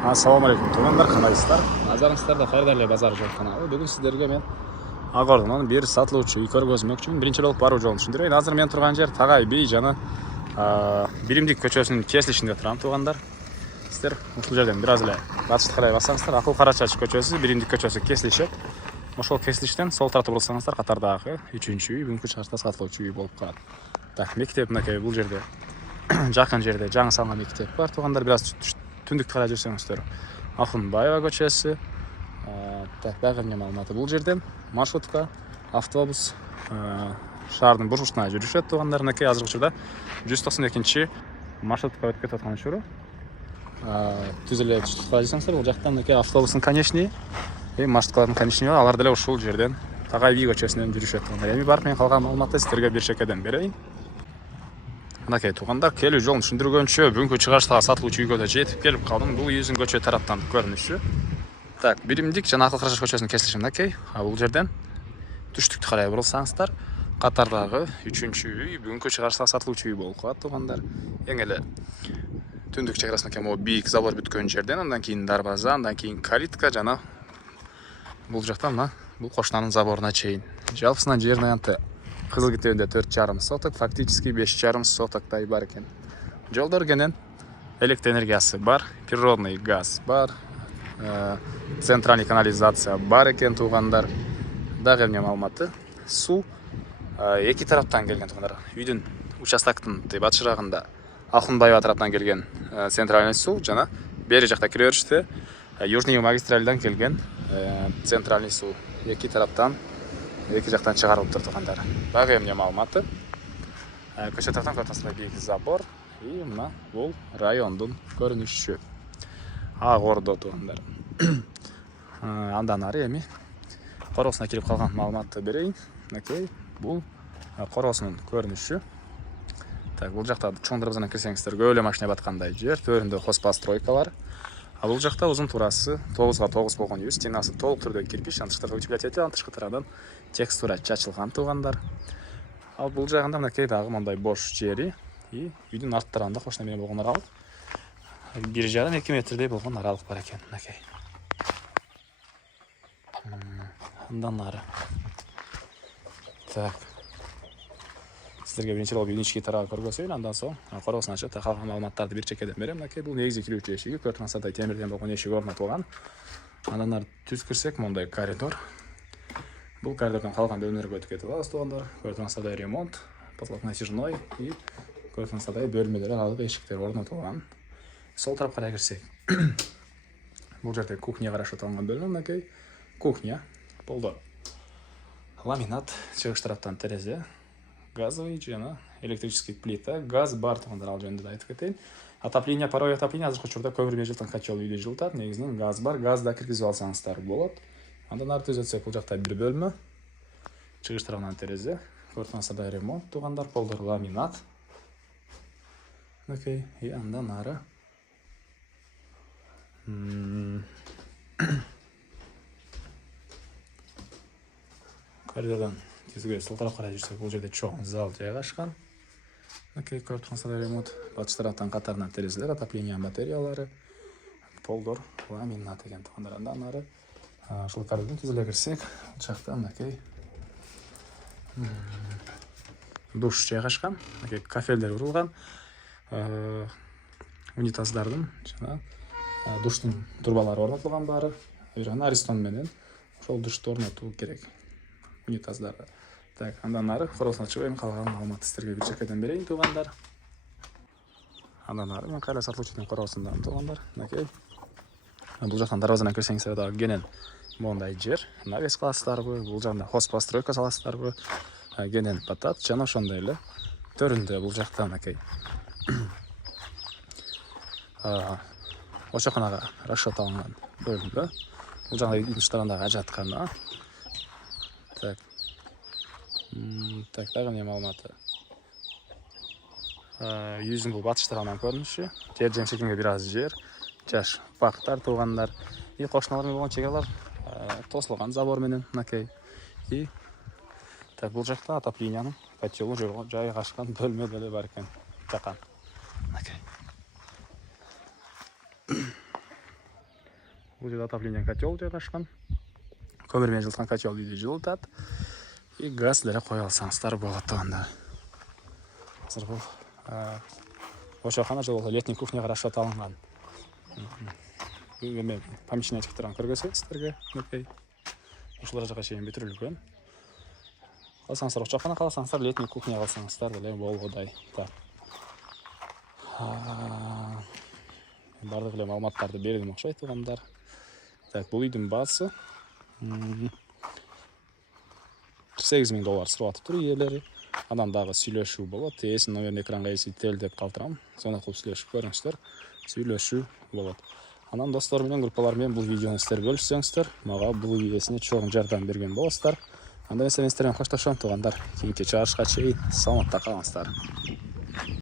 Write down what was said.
Ассалаумағалейкум туғандар, қалайсыздар? Назарыңыздарда Қайырдәлі базар жол каналы. Бүгін сіздерге мен Ағордынан бір сатылушы үй көргізмекшімін. Бірінші болып бару жолын түсіндірейін. Қазір мен тұрған жер Тағай би жана Биримдик көшесінің кесілішінде тұрамын туғандар. Сіздер ушул жерден біраз эле батышты қарай бассаңыздар, Ақыл Қарачаш көшесі, Биримдик көшесі кесіліші. Ошол кесилиштен сол тарапта бурсаңыздар, катардағы 3-чү үй, бүгүнкү чыгышта сатылуучу үй болуп калат. Так, мектеп мынакей бул жерде жакын жерде жаңы салган мектеп бар туғандар. Бираз түндүктү карай жүрсөңүздөр, Ахунбаева көчөсү. Дагы эмне маалыматы, бул жерден маршрутка, автобус шаардын бурчусуна жүрүшөт туғандар. Мынакей азыркы учурда 192 маршрутка өтүп кетип аткан учуру. Түз эле карай жүрсөңүздөр, бул жакта мынакей автобустун конечный, маршруткалардын конечный бар. Алар деле ушул жерден Тагай би көчөсүнөн жүрүшөт туғандар. Эми барып мен калган маалыматты сиздерге бир шекеден берейин. Мынакей туғандар, келүү жолун түшүндүргөнчө бүгүнкү чыгыштагы сатылуучу үйгө да жетип келип калдым. Бул үйүбүздүн көчө тараптан көрүнүшү. Так, Биримдик жана Акыл Карачаш көчөсүнүн кесилиши мынакей. Бул жерден түштүктү карай бурулсаңыздар, катардагы 3-чү үй бүгүнкү чыгыштагы сатылуучу үй болуп калат туғандар. Эң эле түндүк чек арасында могу бийик забор бүткөн жерден, андан кийин дарбаза, андан кийин калитка жана бул жакта мына бул кошунанын заборуна чейин. Жалпысынан жердин аянты Кызыл Китебинде 4,5 соток, фактически 5,5 сотоктай бар экен. Жолдор кенен электр энергиясы бар, природный газ бар, центральный канализация бар экен туғандар. Дагы эмне маалыматы, суу эки тараптан келген туғандар. Үйдүн участоктун батышырагында Ахунбаева тараптан келген центральный суу жана бери жакта кире бериште Южный магистральдан келген центральный суу. Эки тараптан эки жактан чыгарылып тур туғандар. Дагы эмне маалыматы, көчө тараптан көрүнүп бийик забор, и мына бул райондун көрүнүшү. Ағордо туғандар. Андан ары эми короосуна кирип калган маалыматты берейин. Мынакей бул короосунун көрүнүшү. Так, бул жакта чоң дарбазадан кирсеңиздер, көп эле машина баткандай жер, төрүндө хозпостройкалар. Бул жакта узун турасы 9га 9 болгон үй, стенасы толук түрдө кирпич, антышкы утеплитель, антышкы тарадан текстура чачылган туғандар. Ал бул жагында мынакей дагы мындай бош жери, и үйдүн арт тарабында кошуна менен болгон аралык 1,5-2 метрдей болгон аралык бар экен. Мынакей. Андан ары. Так. Сіздерге биринчи жолу үйдүн ички тарабы көргөзөйүн, андан соң короосун ачып, калган маалыматтарды бир чекеден берем. Мынакей бул негизи кирүүчү эшиги, көртүңүздардай темирден болгон эшик орнотулган. Андан ары түз кирсек, мондай коридор. Бул коридордон калган бөлмөлөргө өтүп кетип алабыз туғандар. Көртүңүздардай ремонт, потолок натяжной, и көртүңүздардай бөлмөлөр аралык эшиктер орнотулган. Сол тарапка карай кирсек, бул жерде кухня карашып турган бөлмө. Мынакей кухня, полдор ламинат, чыгыш тараптан терезе, газовый жана электрический плита, газ бар туғандар, ал жөнүндө да айтып кетейин. Отопление, паровой отопление азыркы учурда көмүрмен жылтан котел үйдү жылытат. Негизинен газ бар, газ да киргизип алсаңыздар болот. Андан ары түз өтсөк, бул жакта бир бөлмө, чыгыш тарабынан терезе, көртүңүздардай ремонт туғандар, полдор ламинат. Окей, и андан ары коридордон тизге сол тарапка карай жүрсөк, бул жерде чоң зал жайгашкан. Окей, көртүңүздардай ремонт, батыш тараптан катарынан терезелер, отопление батареялары, полдор ламинат деген туғандар. Андан ары ушул коридордон түзүлө кирсек, бул жакта мынакей душ жайгашкан, мынакей кафелдер урулган, унитаздардын жана душтун турбалары орнотулган баары. Жана аристон менен ошол душту орнотуу керек унитаздарды. Так, андан ары короосуна чыгып, эми калган маалыматты сиздерге бир чекеден берейин туғандар. Андан ары мен кайра сатылуучунун короосундамын туғандар. Мынакей бул жактан дарбазадан кирсеңиздер дагы кенен мондай жер, навес кыласыздарбы, бул жагында хозпостройка саласыздарбы, кенен батат жана ошондой эле төрүндө бул жакта мынакей очоканага расчет алынган бөлүмдө. Бул жагында үйдүн тышкарындагы ажаткана. Так. Так, дагы эмне маалыматы? Үйүбүздүн бул батыш тарабынан көрүнүшү, жер жемшегинге бир аз жер, жаш бактар туғандар. И кошуналар болгон чегалар тосулган забор менен, мынакей. И так, бул жакта отоплениянын котелу жайгашкан бөлмө деле бар экен. Жакан. Мынакей. бұл жерде отопление котел жайғашқан. Көмірмен жылытқан котел үйде жылытады. И газ дәрі қоя алсаңыздар болады тұғанда. Қазір бұл ошақана жылы летний кухняға расчет алынған. Помещениятиктерін көргесек сіздерге нүкей. Ошылар жаққа шейін бітірілген. Қалсаңыздар ошақана, қалсаңыздар летний кухня қалсаңыздар дәлем болғыдай. Барды білем алматтарды бердім оқшай туғандар. Бұл үйдің басы $48,000 сұратып тұр иелері. Адамдағы сөйлешу болады. Есін номерін экранға есейтел деп қалтырам. Соны қылып сөйлешіп көріңіздер. Сөйлешу болады. Анан достарымен, группалармен бұл видеоны істер бөліссеңіздер, маға бұл иесіне чоғын жардам берген болыстар. Анда мен сіздермен қоштасамын туғандар. Кейінгі чарышқа шейін саламатта қалыңыздар.